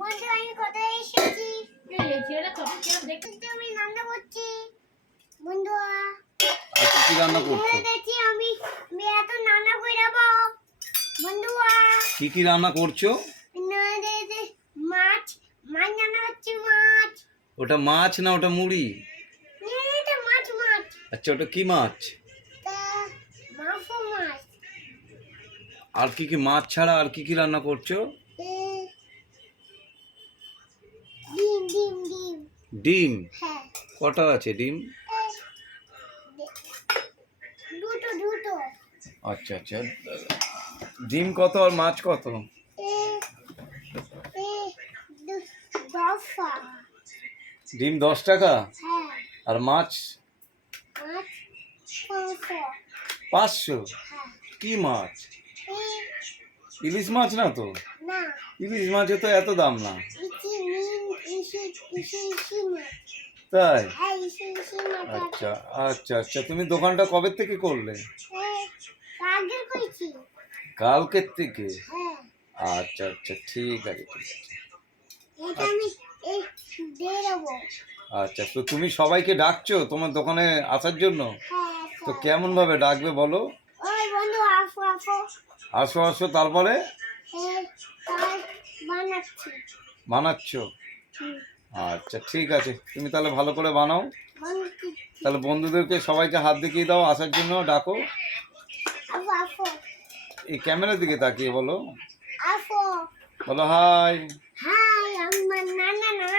বন্ধু আমি কোথায় এসেছি? এই ছেলেটা কত কিরম দেখতে আমি রান্না করছি। বন্ধু আচ্ছা কি রান্না করছো? দেখি আমি এত রান্না কইরাবো। বন্ধু কি রান্না করছো? না দে মাছ মাছ রান্না হচ্ছে মাছ। ওটা মাছ না ওটা মুড়ি? এটা মাছ মাছ। আচ্ছা ওটা কি মাছ? তা মাছ মাছ। আর কি মাছ ছাড়া আর কি রান্না করছো? ডিম ডিম ডিম। ডিম? হ্যাঁ। কটা আছে ডিম? দুটো দুটো। আচ্ছা আচ্ছা, ডিম কত আর মাছ কত? 10 টাকা। ডিম 10 টাকা? হ্যাঁ। আর মাছ? মাছ 500। 500? হ্যাঁ। কি মাছ? ইলিশ মাছ না তো? না। ইলিশ মাছে তো এত দাম না। ইসি মাছ। তাই? হ্যাঁ ইসি মাছ। আচ্ছা আচ্ছা আচ্ছা, তুমি দোকানটা কবে থেকে করলে? কালকে কইছি। কালকের থেকে? হ্যাঁ। আচ্ছা আচ্ছা ঠিক আছে ঠিক আছে। এটা আমি এই দিয়ে দেবো। আচ্ছা, তো তুমি সবাইকে ডাকছো তোমার দোকানে আসার জন্য? হ্যাঁ। তো কেমন ভাবে ডাকবে বলো? ওই বন্ধু আসো আসো। আসো আসো, তারপরে? তাই বানাচ্ছি। বানাচ্ছো? আচ্ছা ঠিক আছে, তুমি তাহলে ভালো করে বানাও। তাহলে বন্ধুদেরকে সবাইকে হাত দেখিয়ে দাও, আসার জন্য ডাকো। আসো আসো। এই ক্যামেরার দিকে তাকিয়ে বলো। আসো। বলো হাই। হাই আমার নানা নানা।